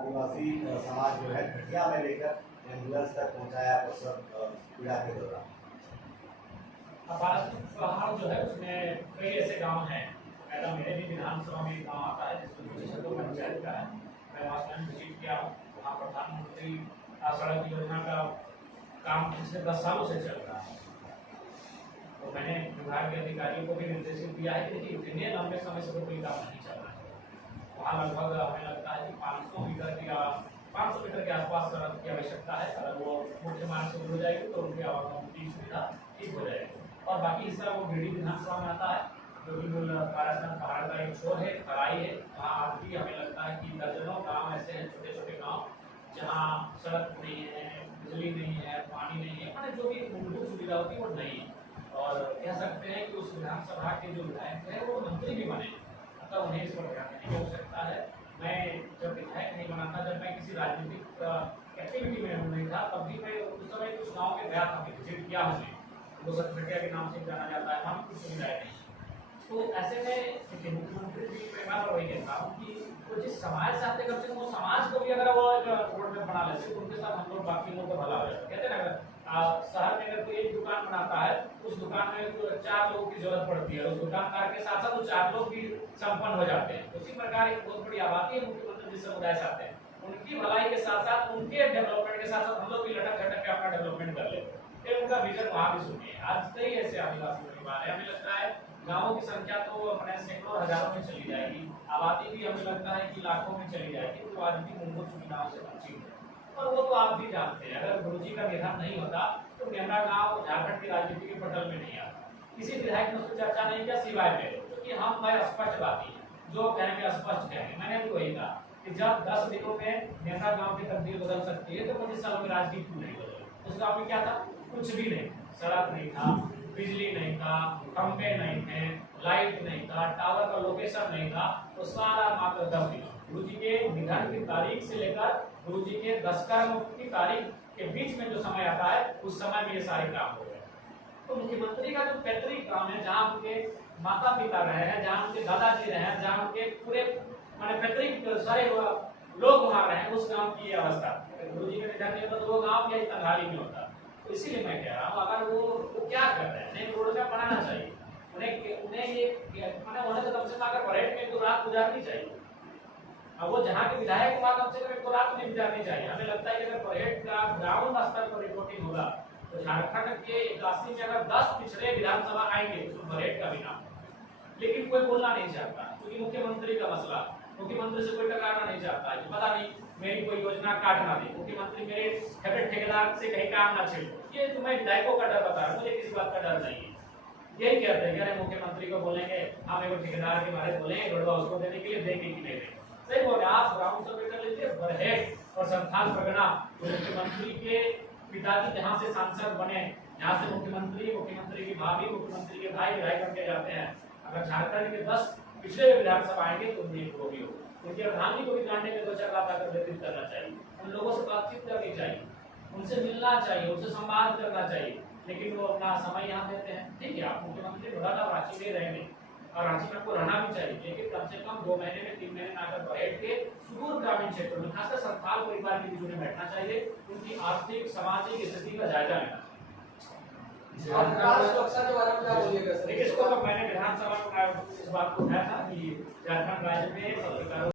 आदिवासी समाज जो है घटिया में लेकर एम्बुलेंस तक पहुंचाया प्रसव पीड़ा के दौरान। पहाड़ जो है उसमें कई ऐसे गांव हैं। पहला मेरे भी विधानसभा में गांव आता है जिसमें पंचायत का है। मैं वहाँ स्वयं विजिट किया। वहाँ प्रधानमंत्री सड़क योजना का काम पिछले 10 सालों से चल रहा है। तो मैंने विभाग के अधिकारियों को भी निर्देशित दिया है कि देखिए इतने लंबे समय से तो कोई काम नहीं चल रहा है। वहाँ लगभग हमें लगता है कि 500 मीटर या 500 मीटर के आसपास सड़क की आवश्यकता है। अगर वो मुख्य मार्ग से जुड़ जाएगी तो उनकी आवागमन की सुविधा ठीक हो जाएगी। और बाकी हिस्सा वो बीडी विधानसभा में आता है जो बिल्कुल पारासर पहाड़ का एक छोर है, तराई है। वहाँ आज भी हमें लगता है कि दर्जनों गांव ऐसे हैं, छोटे छोटे गांव, जहाँ सड़क नहीं है, बिजली नहीं है, पानी नहीं है, मैंने जो भी मूलभूत सुविधा होती है वो नहीं है। और कह सकते हैं कि उस विधानसभा के जो विधायक है वो मंत्री भी बने, मतलब उन्हें इस पर ध्यान देने की आवश्यकता है। मैं जब विधायक नहीं बना था, जब मैं किसी राजनीतिक एक्टिविटी में नहीं था, तब भी मैं उस समय कुछ गाँव में गया था, विजिट किया हमने। वो सतखटिया के नाम से जाना जाता है, वहाँ कुछ सुविधाएं नहीं। तो ऐसे में मुख्यमंत्री भी मैं वही कहता हूँ कि वो जिस समाज से आते कम से कम वो समाज को भी अगर वो रोड में बना लेते तो उनके साथ हम लोग बाकी लोगों का भला हो जाता। कहते हैं ना, अगर शहर में अगर कोई एक दुकान बनाता है, उस दुकान में 4 लोगों की जरूरत पड़ती है, उस दुकानदार के साथ साथ वो 4 लोग भी संपन्न हो जाते हैं। उसी प्रकार एक बहुत बड़ी आबादी है मुख्यमंत्री जिस समुदाय से आते हैं, उनकी भलाई के साथ साथ उनके डेवलपमेंट के साथ साथ हम लोग भी लटक झटक के अपना डेवलपमेंट कर लेते हैं। फिर उनका विजन वहाँ भी सुनिए। आज कई ऐसे आदिवासी परिवार है, हमें लगता है गांवों की संख्या तो अपने सैकड़ों हजारों में चली जाएगी, आबादी भी हमें लगता है कि लाखों में चली जाएगी, तो आज भी मूलभूत सुविधाओं से वंचित है। और वो तो आप भी जानते हैं, अगर गुरुजी का निधन नहीं होता तो मेरा गाँव झारखंड की राजनीति के पटल में नहीं आता। किसी विधायक ने उसकी चर्चा नहीं किया सिवाय मेरे, क्योंकि हम भाई स्पष्टवादी हैं, जो कहेंगे स्पष्ट कहेंगे। मैंने भी वही कहा कि जब 10 दिनों में मेरा गाँव की तकदीर बदल सकती है तो 25 सालों में राजनीति नहीं बदली। उस गाँव में क्या था? कुछ भी नहीं, सड़क नहीं था, बिजली नहीं था, खंभे नहीं थे, लाइट नहीं था, टावर का लोकेशन नहीं था। तो सारा मात्र 10 दिन, गुरुजी के निधन की तारीख से लेकर गुरुजी के 10 कर्म की तारीख के बीच में जो समय आता है, उस समय में ये सारे काम हो गए। तो मुख्यमंत्री का जो पैतृक काम है, जहाँ उनके माता पिता रहे हैं, जहाँ उनके दादाजी रहे हैं, जहाँ उनके पूरे माने पैतृक सारे लोग वहाँ रहे हैं, उस गाँव की अवस्था गुरुजी के निधन में तो वो गाँव या तंगाली में होता। तो इसीलिए मैं कह रहा हूँ, अगर वो क्या कर रहे हैं, नहीं रोड में बनाना चाहिए उन्हें ये मैंने उन्हें तो कम से कम अगर परेड में 1 रात गुजारनी चाहिए। अब वो जहाँ के विधायक वहाँ कम से कम 1 रात नहीं गुजारनी चाहिए। हमें लगता है कि अगर परेड का ग्राउंड स्तर पर रिपोर्टिंग होगा तो झारखंड के 81 में अगर 10 पिछड़े विधानसभा आएंगे तो परेड का भी नाम, लेकिन कोई बोलना नहीं चाहता क्योंकि मुख्यमंत्री का मसला, मुख्यमंत्री से कोई टकराना नहीं चाहता है। पता नहीं मेरी कोई योजना काट ना दे, मुख्यमंत्री मेरे फेवरेट ठेकेदार से कहीं काम ना छीन। ये तो मैं विधायकों का डर बता रहा हूँ, मुझे किसी बात का डर नहीं है। यही कहते हैं अरे मुख्यमंत्री को बोलेंगे, हम एक ठेकेदार के बारे में बोलेंगे, रोडवा उसको देने के लिए, देंगे कि नहीं देंगे। सही बोले आप, ग्राउंड सर्वे कर लीजिए। बरहेट और संथाल परगना मुख्यमंत्री के पिताजी जहाँ से सांसद बने, जहाँ से मुख्यमंत्री की भाभी, मुख्यमंत्री के भाई विधायक बन के जाते हैं, अगर झारखंड के 10 पिछले विधानसभा आएंगे तो उन्हें वो भी हो। उनके प्रधानमंत्री को भी जानने में 2-4 बात आकर व्यतीत करना चाहिए, उन लोगों से बातचीत करनी चाहिए, उनसे मिलना चाहिए, उनसे संवाद करना चाहिए। लेकिन वो अपना समय यहाँ देते हैं। ठीक है, आप मुख्यमंत्री बड़ा रांची में रहेंगे और रांची में आपको रहना भी चाहिए, लेकिन कम से कम 2 महीने में 3 महीने में आकर बैठ के सुदूर ग्रामीण क्षेत्रों में खासकर संथाल परिवार के बीच में बैठना चाहिए, उनकी आर्थिक सामाजिक स्थिति का जायजा लेना चाहिए। इसको तो मैंने विधानसभा में इस बात को उठाया था कि झारखंड राज्य में